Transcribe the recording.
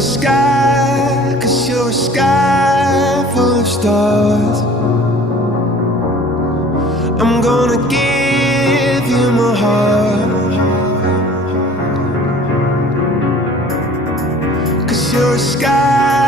a sky, 'cause you're a sky full of stars. I'm gonna give you my heart, 'cause you're a sky